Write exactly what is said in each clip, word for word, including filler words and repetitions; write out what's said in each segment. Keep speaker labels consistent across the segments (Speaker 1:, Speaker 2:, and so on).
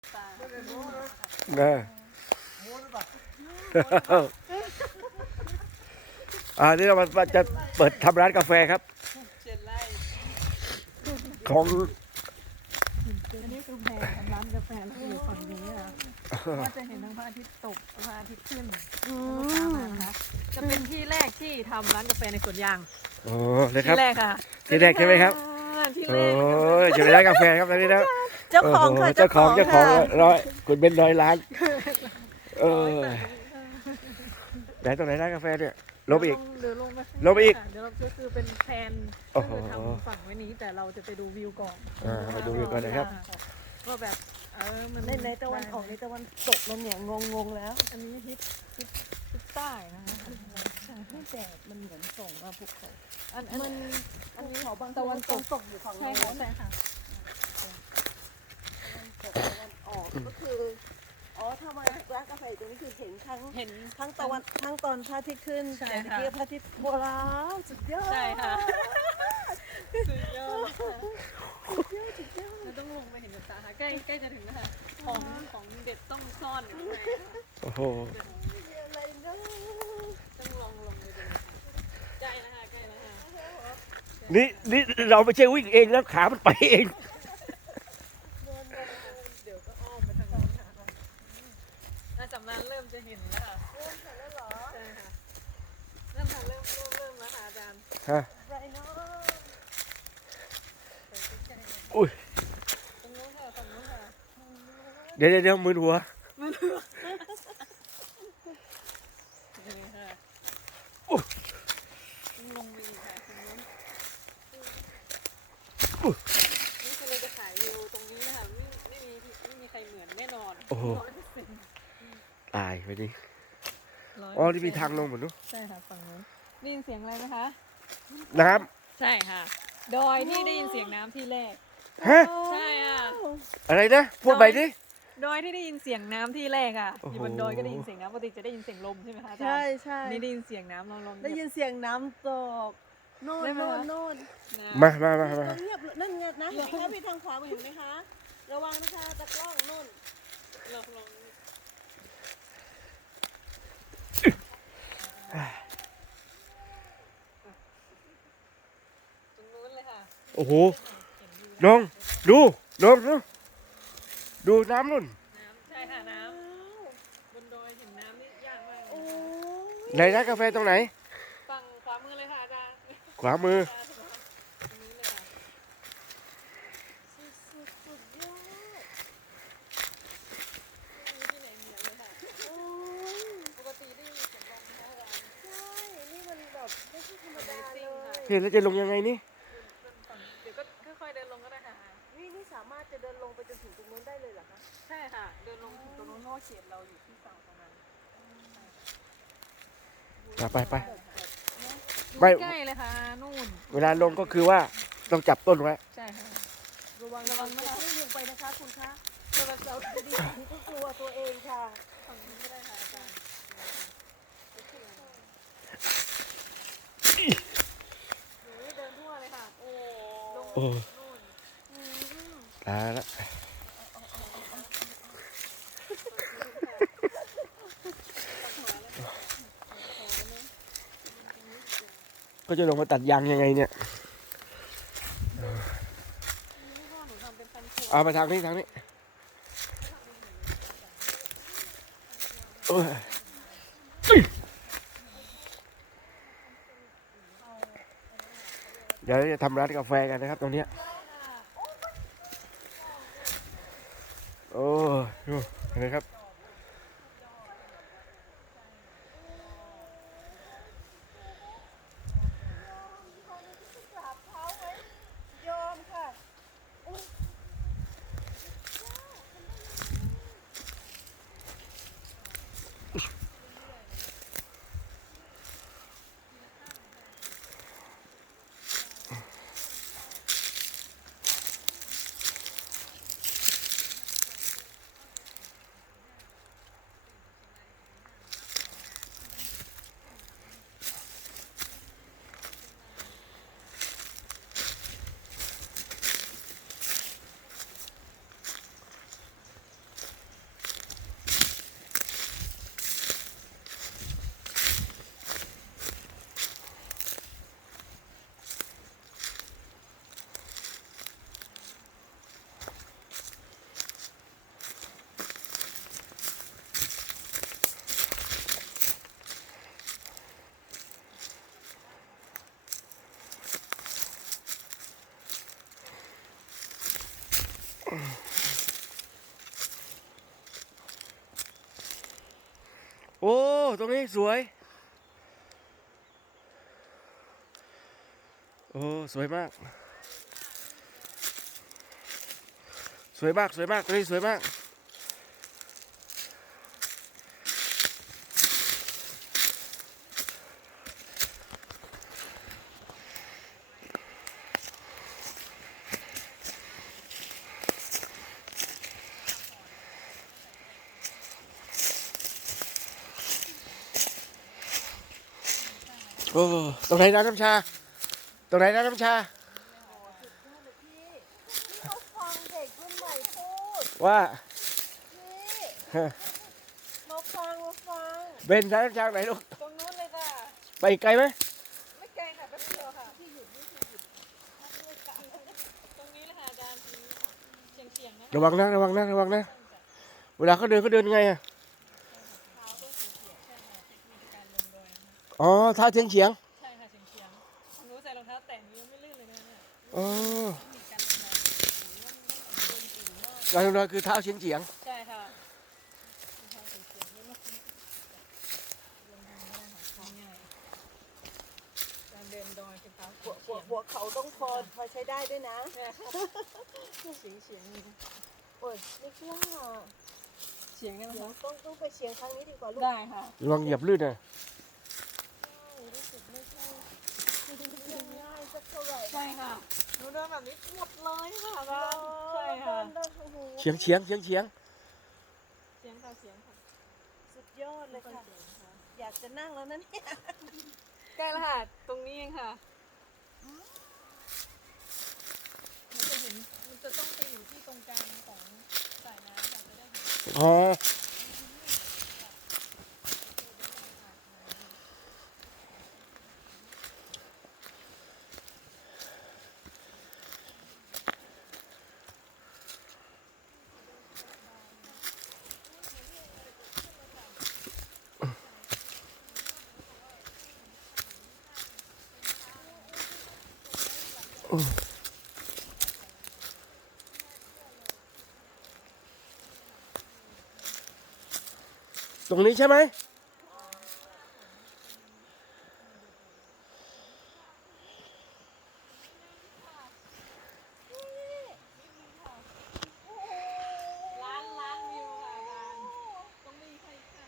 Speaker 1: นะอ่านี่เรามาจะเปิดทำร้านกาแฟครับของ
Speaker 2: อันนี้คือแพรทำร้านกาแฟแล้วอยู่ฝั่งนี้นะก็จะเห็นทั้งพระอาทิตย์ตกพระอาทิตย์ขึ้นลูกค้ามานะคะจะเป็นที่แรกที่ทำร้านกาแฟในสวนยาง
Speaker 1: โอ้เลยครับ
Speaker 2: ที่แรกค่ะ
Speaker 1: ที่แรกใช่ไหมครับ
Speaker 2: ที่
Speaker 1: โอ้
Speaker 2: แรก
Speaker 1: ยอยู่ในร้านกาแฟครับตอนนี้นะ
Speaker 3: เจ้าของค่ะ
Speaker 1: เจ้าของเจ้าของ
Speaker 3: ค่ะ
Speaker 1: ร้อยคุณเป็นร้อยล้านเออไหนตรงไหนร้านกาแฟเนี่ยลบอีก
Speaker 2: เดี๋ยวลงมา
Speaker 1: ลงไปอีก
Speaker 2: เดี๋ยวเราก็คือเป็นแพลน
Speaker 1: โอ้
Speaker 2: ก็
Speaker 1: โห
Speaker 2: คือทำฝั่งไว้นี้แต่เราจะไปดูวิวก่อน
Speaker 1: อ่าไปดูวิวก่อนนะครับ
Speaker 2: ว่าแบบเออมัน
Speaker 3: ในในตะวันออกในตะวันตกเราเนี่ยงงงงๆแล้ว
Speaker 2: อันนี้ฮิตฮิตฮิตใต้นะคะ
Speaker 3: ไม่แดดมันเหมือนส่งมาภูเขา
Speaker 2: อันอัน
Speaker 3: มัน
Speaker 2: อันนี้
Speaker 3: เขาบาง
Speaker 2: ตะวันตก
Speaker 3: ตกอยู่ฝั่ง
Speaker 2: ใช่
Speaker 3: โน้
Speaker 2: ค่ะ
Speaker 3: น
Speaker 2: ใช่ค่ะ
Speaker 3: ตกตะวันออกก็คืออ๋อถ้ามาร้านกาแฟตรงนี้คือเห็นทั้ง
Speaker 2: เห็น
Speaker 3: ทั้งตะวันทั้งตอนพระอาทิตย์ขึ้น
Speaker 2: ใช่
Speaker 3: แต่
Speaker 2: ค่ะ
Speaker 3: เมื่อกี้พระอาทิตย์โบราณสุดยอด
Speaker 2: ใช่ค่ะสุดยอดค่ะเราต้องลงไปเห็นกับตาค่ะใกล้ใกล้จะถึงแล้วค่ะของของเด็ดต้องซ่อนอยู่ข้างในค่ะ
Speaker 1: โอ้โห
Speaker 3: อะไรนะ
Speaker 2: ต้องลองลงไปดูใกล้แล้วค่ะใกล้แล้วค่ะ
Speaker 1: นี่นี่เราไม่ใช่วิ่งเองนะขามันไปเอง
Speaker 2: เดี๋ยวก็อ้อมไปทางนู้นค่ะอ่ะสำนักเริ่มจะเห็นแล้วค่ะ
Speaker 3: เริ่มเสร็จแล้วเหรอ
Speaker 2: ใช่ค่ะเริ่มค่ะเริ่มเริ่มเริ่มแล้วค่ะอาจารย์
Speaker 1: ฮะ
Speaker 3: อะไรเนาะ
Speaker 1: อุ้ย
Speaker 2: ตรงนู้นค่ะตรงนู้นค่ะ
Speaker 1: เดี๋ยวเดี๋ยวเดี๋ยวมือหัว
Speaker 2: นี่ค่ะ
Speaker 1: อุ๊ย
Speaker 2: ต้องลงไปอีกค่ะตรงนู้น
Speaker 1: อุ๊ย
Speaker 2: นี่คือเราจะขายวิวตรงนี้นะคะไม่ไม่มีไม่มีใครเหมือนแน่นอน
Speaker 1: โอ้โห
Speaker 2: ร้อยเปอร์เซ็นต์
Speaker 1: ตายไปดิ
Speaker 2: ร้ย
Speaker 1: อ๋อ
Speaker 2: เปร์
Speaker 1: นี่
Speaker 2: เซ็
Speaker 1: มี
Speaker 2: ต์
Speaker 1: ทางลงเหมือนนู้น
Speaker 2: ใช่ค่ะฝั่งนู้นได้ยินเสียงอะไรไหมคะ
Speaker 1: น้
Speaker 2: ใช่ค่ะ ดอยที่ได้ยินเสียงน้ำที่แรก
Speaker 1: ำฮะ
Speaker 2: ใช่ค่ะ
Speaker 1: อะไรนะพูดใหม่ดิ
Speaker 2: ดอยที่ได้ยินเสียงน้ำที่แรกอ่ะ
Speaker 1: โอ้
Speaker 2: อ
Speaker 1: โห
Speaker 2: ยู่บนดอยก็ได้ยินเสียงน้ำปกติจะได้ยินเสียงลมใช่ไหมคะอาจารย์
Speaker 3: ใช่ใช่
Speaker 2: นี่ได้ยินเสียงน้ำลองลอง
Speaker 3: ได้ยินเสียงน้ำตกโน่น
Speaker 2: ได้ไหม
Speaker 3: โน่น
Speaker 2: คะ
Speaker 3: โน่น
Speaker 2: น้
Speaker 1: มามามามา
Speaker 3: เงียบนั่นไงนะเห็นไหมคะมีทางขวามือเห็นไหมคะ ระวังนะคะตะกล้องนู่น
Speaker 2: ำลองลองตรงนู้นเลยค่ะ
Speaker 1: โอ้โหน้องดูน้องดูดูน้ำนุ่น
Speaker 2: น้ำใช่ค่ะน้ำบนดอยเห็นน้ำนี่ยากมาก
Speaker 3: โอ้
Speaker 2: เลย
Speaker 3: ย
Speaker 1: ไหนร้านกาแฟตรงไหน
Speaker 2: ฝั่งขวามือเลยค่ะอาจารย์
Speaker 1: ขวามือ
Speaker 2: ตรงนี้เลยค่ะ
Speaker 3: สุดสุดสุดยอด
Speaker 2: ไม่มีที่ไหนเหมือนเลยค่ะ
Speaker 3: โอ้ย
Speaker 2: ปกติได้ยินเสียงลมนะคะอาจารย์
Speaker 3: ใช่ นี่มันแบบไม่ใช่ธรรมดาเลย
Speaker 1: เฮ้ยแล้วจะลงยังไงนี่
Speaker 2: เป็นฝั่งเดี๋ยวก็ค่อยๆเดินลงก็ได้ค่ะ
Speaker 3: นี่นี่สามารถจะเดินลงไปจนถึงตรงนู้นได้เลยเหรอคะ
Speaker 2: ใช่ค่ะ เดินลงถึงตรงนู้นเพราะว่าเขตเราอยู่ที่ฝั่งตรงนั้น
Speaker 1: ไปไป
Speaker 2: ดู
Speaker 1: ไม่
Speaker 2: ใกล้เลยค่ะนู่น
Speaker 1: เวลาลงก็คือว่าต้องจับต้นไว้
Speaker 2: ใช่ค่ะ
Speaker 3: ระวัง
Speaker 2: ระวังนะคะ
Speaker 3: ไม่ลงไปนะคะคุณคะ
Speaker 2: ตัวเราเรา
Speaker 3: จะดีถึงก็กลัวตัวเองค่ะ
Speaker 2: ฝั่งนี้ก็ได้ค่ะอาจารย์หนูเดินทั่วเลยค่ะ โอ้ลง
Speaker 1: โอ้
Speaker 2: นู่น
Speaker 1: ตายละก็จะลงมาตัดยางยังไงเนี่ย
Speaker 2: พ่อหนูทำเป็นพันครัว
Speaker 1: เอามาทางนี้ทางนี้โอ้ยเดี๋ยวจะทำร้านกาแฟกันนะครับตรงเนี้ยโอ้ดูเห็นไหมครับ
Speaker 3: กราบเท้าไว้ยอมค่ะ
Speaker 1: โอ้ตรงนี้สวยโอ้สวยมากสวยมากสวยมากตรงนี้สวยมากโอ้ตรงไหนร้านน้ำชาตรงไหนร้านน้ำชา
Speaker 3: พี่เขาฟังเด็กรุ่นใหม่พูด
Speaker 1: ว่า
Speaker 3: พี่มาฟังมาฟัง
Speaker 1: เบนร้านน้ำชาไหนลูก
Speaker 2: ตรงนู้นเลยค่ะ
Speaker 1: ไปไกลไหม
Speaker 2: ไม่ไกลค่ะแป๊บเดียวค่ะที่หยุดนี่คือหยุดตรงนี้เลยค่ะอาจารย์เฉียงเฉียงๆนะ
Speaker 1: ระวังนะระวังนะระวังนะเวลาเขาเดินเขาเดินไงอ่ะ
Speaker 2: เท้าต้องเฉียงเฉียงใช่ค่ะเทคนิคการลงดอยนะคะ
Speaker 1: อ๋อเท้าเฉียงเฉียง
Speaker 2: ใช่ค่ะเฉียงเฉียงๆผมรู้ใส่รองเท้าแตะนี้ยังไม่ลื่นเลยนะเนี่ย
Speaker 1: อ๋อ
Speaker 2: เทคนิคการลงดอยโอ้โหมันมันเดินสูงมาก
Speaker 1: การเดินคือเท้าเฉียงเฉียง
Speaker 2: ใช่ค่ะรองเท้าเฉียงเฉียงๆนี่มันลงทางไม่ได้ค่ะง่ายๆการเดินดอยเป็นเท้า
Speaker 3: หั
Speaker 2: เฉี
Speaker 3: วย
Speaker 2: ง
Speaker 3: หัวหัวเขาต้องพอพอใช้ได้ด้วยนะ
Speaker 2: ๆใช่ค่ะเฉียงเฉียงๆนี่
Speaker 3: โอ้ยไม่กล้า
Speaker 2: เฉียงได้ไหม
Speaker 3: เดี๋ยว
Speaker 2: คะ
Speaker 3: ต้องต้องไปเชียงครั้งนี้ดีกว่าลูก
Speaker 2: ได้ค่ะ
Speaker 1: ระวังเหยียบลื่นนะ
Speaker 3: รู้สึกไม่ใช่ง่ายสักเท่าไหร่
Speaker 2: ใช่ค่ะหนูเดินแบบนี้หมดเลยค่ะอาจารย์ใช่ค่ะ
Speaker 3: เดินโอ้โห
Speaker 1: เฉียงเฉียงเฉียงเฉียง
Speaker 2: เสียงค่ะเสียงค่ะ
Speaker 3: สุดยอดเลยค่ะ อยากจะนั่งแล้วนะเนี่ย
Speaker 2: ใกล้แล้วค่ะ ตรงนี้เองค่ะมันจะเห็นมันจะต้องไปอยู่ที่ตรงกลางของสายน้ำค่ะจะได้เห็น
Speaker 1: อ๋อตรงนี้ใช่ไหม
Speaker 2: ล้านล้านวิวค่ะอาจารย์ต้องมีใครค่ะ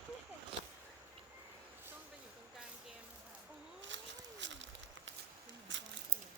Speaker 2: ต้องไปอยู่ตรงกลางเกมค่ะเป็นเหมือนความสูง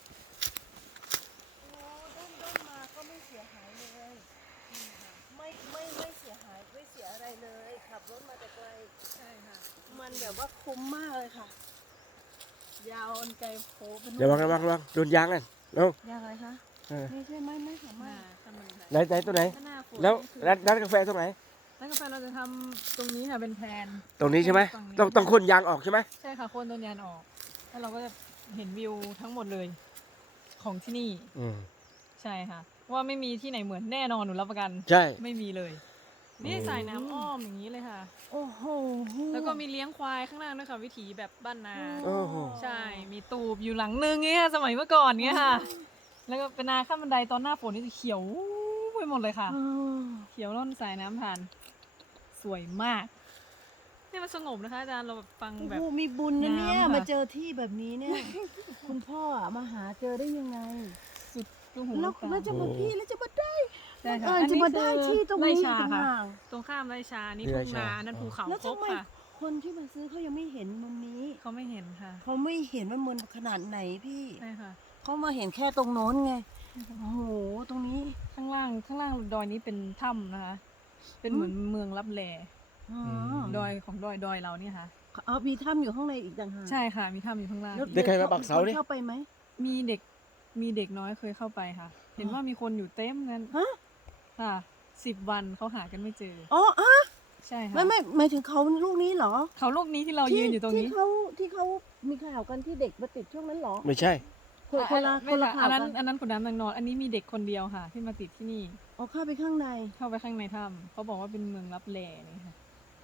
Speaker 3: โอ้ด้นด้นมาก็ไม่เสียหายเลยไม่ไม่ไม่เสียหายไม่เสียอะไรเลย ขับรถมาแต่ไกล
Speaker 2: ใช่ค่ะ
Speaker 3: มันแบบว่าคุ้มมากเลยค่ะ
Speaker 2: ยาวอันไกลโผล่เป็น
Speaker 1: ระวังระวังระวังโดนยางกันแล้ว
Speaker 3: ยากอะไรคะ
Speaker 1: เออ
Speaker 3: ไม่ใช่ไม่ไม่สาาม
Speaker 2: มาม
Speaker 3: รถ
Speaker 2: ทำมันค่ะ
Speaker 1: ไหนไหนตัวไหน
Speaker 2: ถ้าหน้าฝน
Speaker 1: แล้ว
Speaker 2: นี่คือ
Speaker 1: ร้านร้านกาแฟตรงไหน
Speaker 2: ร้านกาแฟเราจะทำตรงนี้ค่ะเป็นแพลน
Speaker 1: ตรงนี้ใช่ไหม
Speaker 2: ฝั่งนี้
Speaker 1: ต้องต้องพ่นยางออกใช่ไหม
Speaker 2: ใช่ค่ะโคนต้นยานออก แล้วเราก็จะเห็นวิวทั้งหมดเลยของที่นี่
Speaker 1: อืม
Speaker 2: ใช่ค่ะ ว่าไม่มีที่ไหนเหมือนแน่นอนหนูรับประกัน
Speaker 1: ใช่
Speaker 2: ไม่มีเลย นี่สายน้ำอ้อมอย่างนี้เลยค่ะ
Speaker 3: โอ้โห
Speaker 2: แล้วก็มีเลี้ยงควายข้างล่างด้วยค่ะ วิถีแบบบ้านนา
Speaker 1: โอ้โห
Speaker 2: ใช่ มีตูบอยู่หลังนึงเงี้ยสมัยเมื่อก่อนเงี้ยค่ะ แล้วก็เป็นนาขั้นบันไดตอนหน้าฝนนี่จะเขียวไปหมดเลยค่ะ
Speaker 3: อืม
Speaker 2: เขียวร่อนสายน้ำผ่าน สวยมากนี่มันสงบนะคะอาจารย์เราแบบฟัง
Speaker 3: โอ้
Speaker 2: แบ
Speaker 3: โห
Speaker 2: บ
Speaker 3: มีบุญนะเนี่ย
Speaker 2: น้ำค่ะ
Speaker 3: มาเจอที่แบบนี้เนี่ย คุณพ่ออะมาหาเจอได้ยังไง
Speaker 2: สุดลูกหู
Speaker 3: แล้
Speaker 2: ลู
Speaker 3: ว
Speaker 2: กตา
Speaker 3: แล้วจะมาพี่แล้วจะมาได้
Speaker 2: ใช่
Speaker 3: เอ
Speaker 2: ค่ะ
Speaker 3: อจะมาได้ที่ตรงนี้
Speaker 2: ไร่ชา
Speaker 3: ต่าง
Speaker 2: ค่ะ
Speaker 3: หาก
Speaker 2: ตรงข้ามไร่ชา นี่
Speaker 1: นี่
Speaker 2: ทุ่
Speaker 1: ไร่
Speaker 2: ง
Speaker 1: ชา
Speaker 2: นานั่นภูเขา
Speaker 3: แล้ว
Speaker 2: ครบ
Speaker 3: ทำไม
Speaker 2: ค่ะ
Speaker 3: คนที่มาซื้อเขายังไม่เห็นมุมนี้
Speaker 2: เขาไม่เห็นค่ะ
Speaker 3: เขาไม่เห็นว่ามันขนาดไหนพี่
Speaker 2: ใช่ค่ะ
Speaker 3: เขามาเห็นแค่ตรงโน้นไง โอ้โห ตรงนี้
Speaker 2: ข้างล่างข้างล่างดอยนี้เป็นถ้ำนะคะ เป็นเหมือนเมืองลับแล
Speaker 3: อ๋อ
Speaker 2: ดอยของดอยดอยเราเนี่ยค่ะ
Speaker 3: เอามีถ้ำอยู่ข้างในอีกต่างหาก
Speaker 2: ใช่ค่ะ มีถ้ำอยู่ข้างล่าง
Speaker 3: แล้ว
Speaker 1: ได้ใครมาปักเสาดิ
Speaker 3: เข้าไปไหม
Speaker 2: มีเด็กมีเด็กน้อยเคยเข้าไปค่ะ เห็นว่ามีคนอยู่เต็มนั้น
Speaker 3: ฮะ
Speaker 2: ค่ะสิบวันเขาหากันไม่เจอ
Speaker 3: อ๋ออะ
Speaker 2: ใช่ค่ะ
Speaker 3: ไม่ไม่หมายถึงเขาลูกนี้เหรอ
Speaker 2: เขาลูกนี้ที่เรายืนอยู่ตรงนี้
Speaker 3: ที่เขาที่เขามีข่าวกันที่เด็กมาติดช่วงนั้นเหรอ
Speaker 1: ไม่ใช่
Speaker 3: คนคนละ
Speaker 2: อ่
Speaker 3: คนละ
Speaker 2: ไม่
Speaker 3: ข่าว
Speaker 2: อัน
Speaker 3: กั
Speaker 2: นั้น นอันนั้นขุนน้ำนางนอนอันนี้มีเด็กคนเดียวค่ะ ที่มาติดที่นี่
Speaker 3: อ๋อเข้าไปข้างใน
Speaker 2: เข้าไปข้างในถ้ำเขาบอกว่าเป็นเมืองลับแลนี่ค่ะ
Speaker 3: โอ้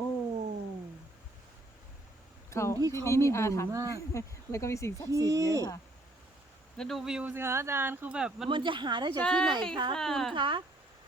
Speaker 2: เขา
Speaker 3: คนที่
Speaker 2: ที่
Speaker 3: เขา
Speaker 2: นี่
Speaker 3: มี
Speaker 2: มีอา
Speaker 3: บุญ
Speaker 2: ถรรพ์
Speaker 3: มาก
Speaker 2: แล้วก็มีสิ่งศักดิ์สิทธิ์เย
Speaker 3: พี่
Speaker 2: อะค่ะ แล้วดูวิวสิคะอาจารย์คือแบบมัน
Speaker 3: มันจะหาได้จากที่ไหน
Speaker 2: ใช่
Speaker 3: คะ
Speaker 2: ค่ะ
Speaker 3: คุณคะ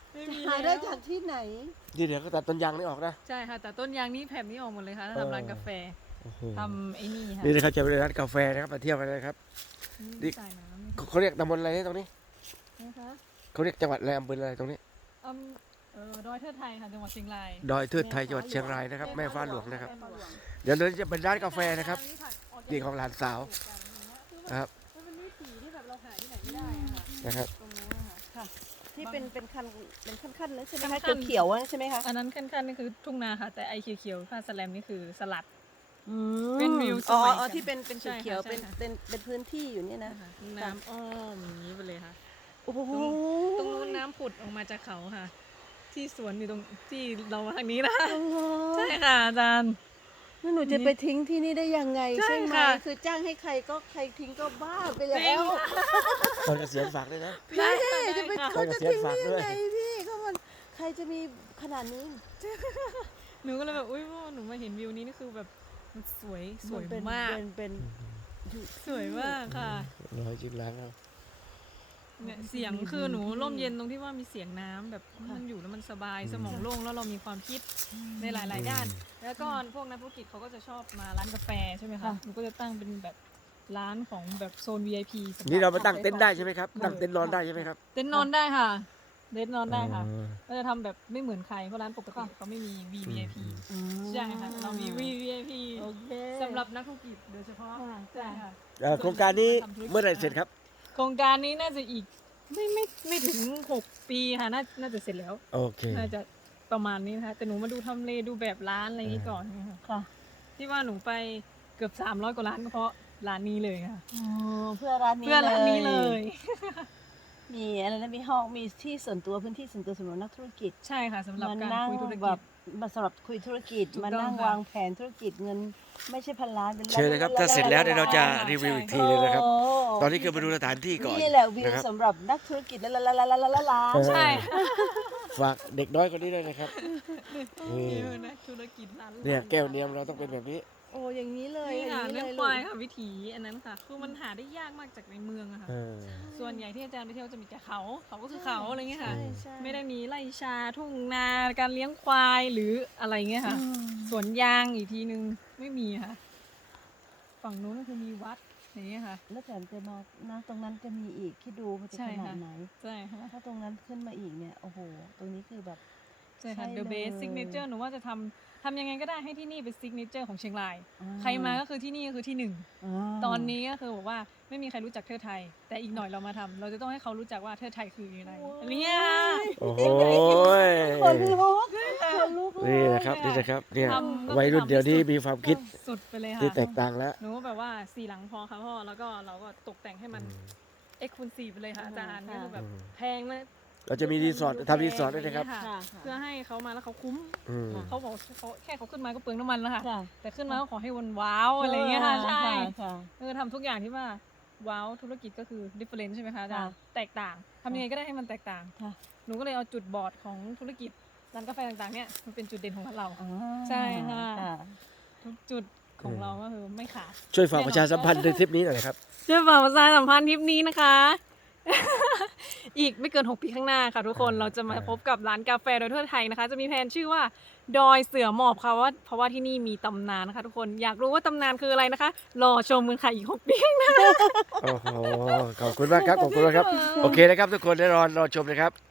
Speaker 2: ไม่มี
Speaker 3: หา
Speaker 2: แล้ว
Speaker 3: ได้จากที่ไหน
Speaker 1: นี่เดี๋ยวก็ตัดต้นยางนี่ออกนะ
Speaker 2: ใช่ค่ะแต่ต้นยางนี้แผ่นนี้ออกหมดเลยค่ะถ้าทำร้านกาแฟ
Speaker 1: โอ้โห
Speaker 2: ทำไอ้นี่ค่ะ
Speaker 1: นี่นะครับจะเป็นร้านกาแฟนะครับมาเที่ยวกันเลยครับ นี่
Speaker 2: ใส่น้ำ
Speaker 1: เขาเขาเรียกตำบลอะไรเนี่ยตรงนี้
Speaker 2: นะคะ
Speaker 1: เขาเรียกจังหวัดอะไรอำเภออะไรตรงนี้
Speaker 2: อำเอ่อดอยเทิดไทยค่ะจังหวัดเชียงราย
Speaker 1: ดอยเทิดไทยจังหวัดเชียงรายนะครับแม่ฟ้าหลวงนะครับ เดี๋ยวเราจะเป็นร้านกาแฟนะครับนี่ของหลานสาวนะครับ
Speaker 2: มันเป็นวิถีที่แบบเราหาที่ไหนไม่ได้อะค่ะ
Speaker 1: นะครับ
Speaker 2: ตรงนู้นนะคะ
Speaker 3: ค่ะ ที่เป็นเป็นคันเป็นขั้นๆเลยใช่ไหม
Speaker 2: ขั้
Speaker 3: คะ
Speaker 2: นๆ
Speaker 3: เขียวๆอะใช่ไหมคะ
Speaker 2: อันนั้นขั้นๆนี่คือทุ่งนาค่ะ แต่ไอเขียวๆผ้าสแลมนี่คือสลัด
Speaker 3: อืม
Speaker 2: เป็นวิวส
Speaker 3: อ๋อ
Speaker 2: มัย
Speaker 3: อ๋อ
Speaker 2: กัน
Speaker 3: ที่เป็นเป็น
Speaker 2: ใช่ค่ะ
Speaker 3: เขียวๆ
Speaker 2: ใช่
Speaker 3: เป็น
Speaker 2: ค่ะ
Speaker 3: เป็นเป็นพื้นที่อยู่เนี่ยนะ
Speaker 2: นะคะน้ำอ้อมอย่างนี้ไปเลยค่ะ
Speaker 3: โอ้โห
Speaker 2: ตรงนู้นน้ำผุดออกมาจากเขาค่ะ ที่สวนอยู่ตรงที่เรามาทางนี้นะ
Speaker 3: โอ้โห
Speaker 2: ใช่ค่ะอาจารย์
Speaker 3: แล้วหนูจะไปทิ้งที่นี่ได้ยังไง
Speaker 2: ใช่
Speaker 3: ใช่ไหม
Speaker 2: ค่ะ
Speaker 3: คือจ้างให้ใครก็ใครทิ้งก็บ้าไป
Speaker 2: จริ
Speaker 3: แล้
Speaker 2: ง
Speaker 3: ว
Speaker 1: ตอนเกษียณฝากด้วยนะ
Speaker 3: พี่จะไป
Speaker 2: ค่ะ
Speaker 3: เขาจะทิ้งได้
Speaker 1: ฝากด้
Speaker 3: ยั
Speaker 1: วย
Speaker 3: งไงพี่เขามันใครจะมีขนาดนี้
Speaker 2: หนูก็เลยแบบอุ้ยพ่อหนูมาเห็นวิวนี้นี่คือแบบมันสวยสวย
Speaker 3: นเป็น
Speaker 2: มาก
Speaker 3: เป็นเป็นอยู่
Speaker 2: สวยมากค่ะ
Speaker 1: ร้อยชิ้นล้างแล้ว
Speaker 2: เนี่ยเสียงคือหนูร่มเย็นตรงที่ว่ามีเสียงน้ำแบบมันอยู่แล้วมันสบายสมองโล่งแล้วเรามีความคิดในหลาย ๆ ด้าน แล้วก็พวกนักธุรกิจเขาก็จะชอบมาร้านกาแฟใช่ไหมคะหนูก็จะตั้งเป็นแบบร้านของแบบโซน วี ไอ พี สำหบ
Speaker 1: นี่เรามาตั้งเต็นท์ได้ใช่ไหมครับตั้งเต็นท์นอนได้ใช่ไหมครับ
Speaker 2: เต็นท์นอนได้ค่ะเต็นท์นอนได้ค่ะ
Speaker 1: อ๋อ
Speaker 2: เราจะทำแบบไม่เหมือนใครเพราะร้านปกติเขาไม่มี วี ไอ พี
Speaker 3: อืม
Speaker 2: ใช่ค่ะเรามี วี ไอ พี
Speaker 3: โอเค
Speaker 2: สำหรับนักธุรกิจโดยเฉพาะ
Speaker 3: ค่ะ
Speaker 2: ใช่ค่ะ
Speaker 1: เอ่อโครงการนี้เมื่อไหร่เสร็จครับ
Speaker 2: โครงการนี้น่าจะอีกไม่ไม่ไม่ถึงหกปีค่ะน่าน่าจะเสร็จแล้ว
Speaker 1: โอเค
Speaker 2: น่าจะประมาณนี้นะคะแต่หนูมาดูทำเลดูแบบร้านอะไรอย่างนี้ก่อนนะคะ
Speaker 3: ค่ะ
Speaker 2: ที่ว่าหนูไปเกือบสามร้อยกว่าร้านก็เพราะร้านนี้เลยค่ะ
Speaker 3: อ๋อเพื่อร้านนี้
Speaker 2: เพื่อร้านนี้เลย
Speaker 3: มีอะไรนะมีห้องมีที่ส่วนตัวพื้นที่ส่วนตัวสำหรับนักธุรกิจ
Speaker 2: ใช่ค่ะสำหรับ
Speaker 3: มา
Speaker 2: การ
Speaker 3: นั่ง
Speaker 2: คุยธุร
Speaker 3: แบ
Speaker 2: กิ
Speaker 3: บ
Speaker 2: จ
Speaker 3: มาสำหรับคุยธุรกิจ
Speaker 2: ถูก
Speaker 3: มา
Speaker 2: ต้อง
Speaker 3: นั่ง
Speaker 2: ค่ะ
Speaker 3: วางแผนธุรกิจเงินไม่ใช่พันล้านเป็นล้าน
Speaker 1: เชิญเลยครับถ้าเสร็จแล้วเดี๋ยวเราจะรีวิวอีกทีเลยนะครับ
Speaker 3: โ
Speaker 1: ตอนนี้คือมาดูสถานที่ก่อน
Speaker 3: นี่แหละวิว
Speaker 1: นะครับ
Speaker 3: สำหรับนักธุรกิจละละละละละละละละ
Speaker 2: ใช่
Speaker 1: ฝากเด็กน้อยคนนี้ด้วยนะครับนี่
Speaker 2: เออนะธุรกิจร้าน
Speaker 1: เนี่ยแก้วเนียมเราต้องเป็นแบบนี้
Speaker 3: โอ้อย่างนี้เลย
Speaker 2: นี่
Speaker 3: อย่าง
Speaker 2: ค่ะ
Speaker 3: นี้
Speaker 2: เลี้ยง
Speaker 3: เลย
Speaker 2: ควาย
Speaker 3: ลูก
Speaker 2: ค่ะวิถีอันนั้นค่ะ คือมันหาได้ยากมากจากในเมืองอะค่ะ
Speaker 1: เออ
Speaker 2: ส่วนใหญ่ที่อาจารย์ไปเที่ยวจะมีแต่เขา เขาก็คือเขาอะไรเงี้ยค่ะ
Speaker 3: ใช่ใช่
Speaker 2: ไม่ได้มีไร่ชาทุ่งนาการเลี้ยงควายหรืออะไรเงี้ยค่ะ
Speaker 3: อืม
Speaker 2: สวนยางอีกทีนึงไม่มีค่ะ ฝั่งนู้นก็คือมีวัดอย่างเงี้ยค่ะ
Speaker 3: แล้วแถมจะมานะตรงนั้นจะมีอีกคิดดูมันจะ
Speaker 2: ใช่
Speaker 3: ขนา
Speaker 2: ค่ะ
Speaker 3: ดไหน
Speaker 2: ใช่ค่ะ
Speaker 3: ถ้าตรงนั้นขึ้นมาอีกเนี่ยโอ้โหตรงนี้คือแบบ
Speaker 2: ใช่ค่ะ
Speaker 3: ใช่
Speaker 2: The
Speaker 3: เลย
Speaker 2: Base Signature หนูว่าจะทำทำยังไงก็ได้ให้ที่นี่เป็น Signature ของเชียงราย
Speaker 3: อ่
Speaker 2: ใครมาก็คือที่นี่ก็คือที่หนึ่ง
Speaker 3: า
Speaker 2: ตอนนี้ก็คือบอกว่าไม่มีใครรู้จักเทิดไทย แต่อีกหน่อยเรามาทำเราจะต้องให้เขารู้จักว่าเทิดไทยคืออะไรอันเนี้ย
Speaker 1: โอ้โห
Speaker 3: คนลุกคนลุก
Speaker 1: นี่นะครับนี่นะครับเนี่ย
Speaker 2: ทำก็
Speaker 1: วัยรุ่นเดี๋ยวนี้มีความคิด
Speaker 2: สุดไปเลย
Speaker 1: ที่
Speaker 2: ค่ะ
Speaker 1: แตกต่างแล้ว
Speaker 2: หนูก็แบบว่าสี่หลังพอค่ะพ่อแล้วก็เราก็ตกแต่งให้มันเอ็กซ์คลูซีฟไปเลยค่ะอาจารย์ก็คือแบบแพงเลย
Speaker 1: เราจะมีรีสอร์ททำรีสอร์ทด้วยนะครับ
Speaker 2: ค่ะ เพื่อให้เขามาแล้วเขาคุ้ม
Speaker 1: อืม
Speaker 2: เขาบอกเขาแค่เขาขึ้นมาก็เปลืองน้ำมันแล้วค่ะ
Speaker 3: ค่ะ
Speaker 2: แต่ขึ้นมาก็ขอให้วันว้าวอะไรเงี้ยค่ะใช่
Speaker 3: ค่ะ
Speaker 2: เออทำทุกอย่างที่ว่าว้าวธุรกิจก็คือ different ใช่ไหมคะอาจารย์
Speaker 3: ค่ะ
Speaker 2: แตกต่างทำยังไงก็ได้ให้มันแตกต่าง
Speaker 3: ค่ะ
Speaker 2: หนูก็เลยเอาจุดบอดของธุรกิจร้านกาแฟต่างๆเนี่ยมันเป็นจุดเด่นของร้านเรา
Speaker 3: อ่า
Speaker 2: ใช่ค่ะ
Speaker 3: ค่ะ
Speaker 2: ทุกจุดของเราก็คือไม่ขาด
Speaker 1: ช่วยฝากประชาสัมพันธ์ในทริปนี้หน่อยครับ
Speaker 2: ช่วยฝากประชาสัมพันธ์ทริปนี้นะคะ อีกไม่เกินหกปีข้างหน้าค่ะทุกคนเราจะมาพบกับร้านกาแฟโดยทั่วไทยนะคะ จะมีแผนชื่อว่าดอยเสือหมอบค่ะว่าเพราะว่าที่นี่มีตำนานนะคะ ทุกคนอยากรู้ว่าตำนานคืออะไรนะคะ รอชมกันค่ะอีกหกปีข้างหน้า
Speaker 1: โอ้โห ขอบคุณมากครับ ขอบคุณมากครับ โอเคนะครับทุกคนได้รอรอชมนะครับ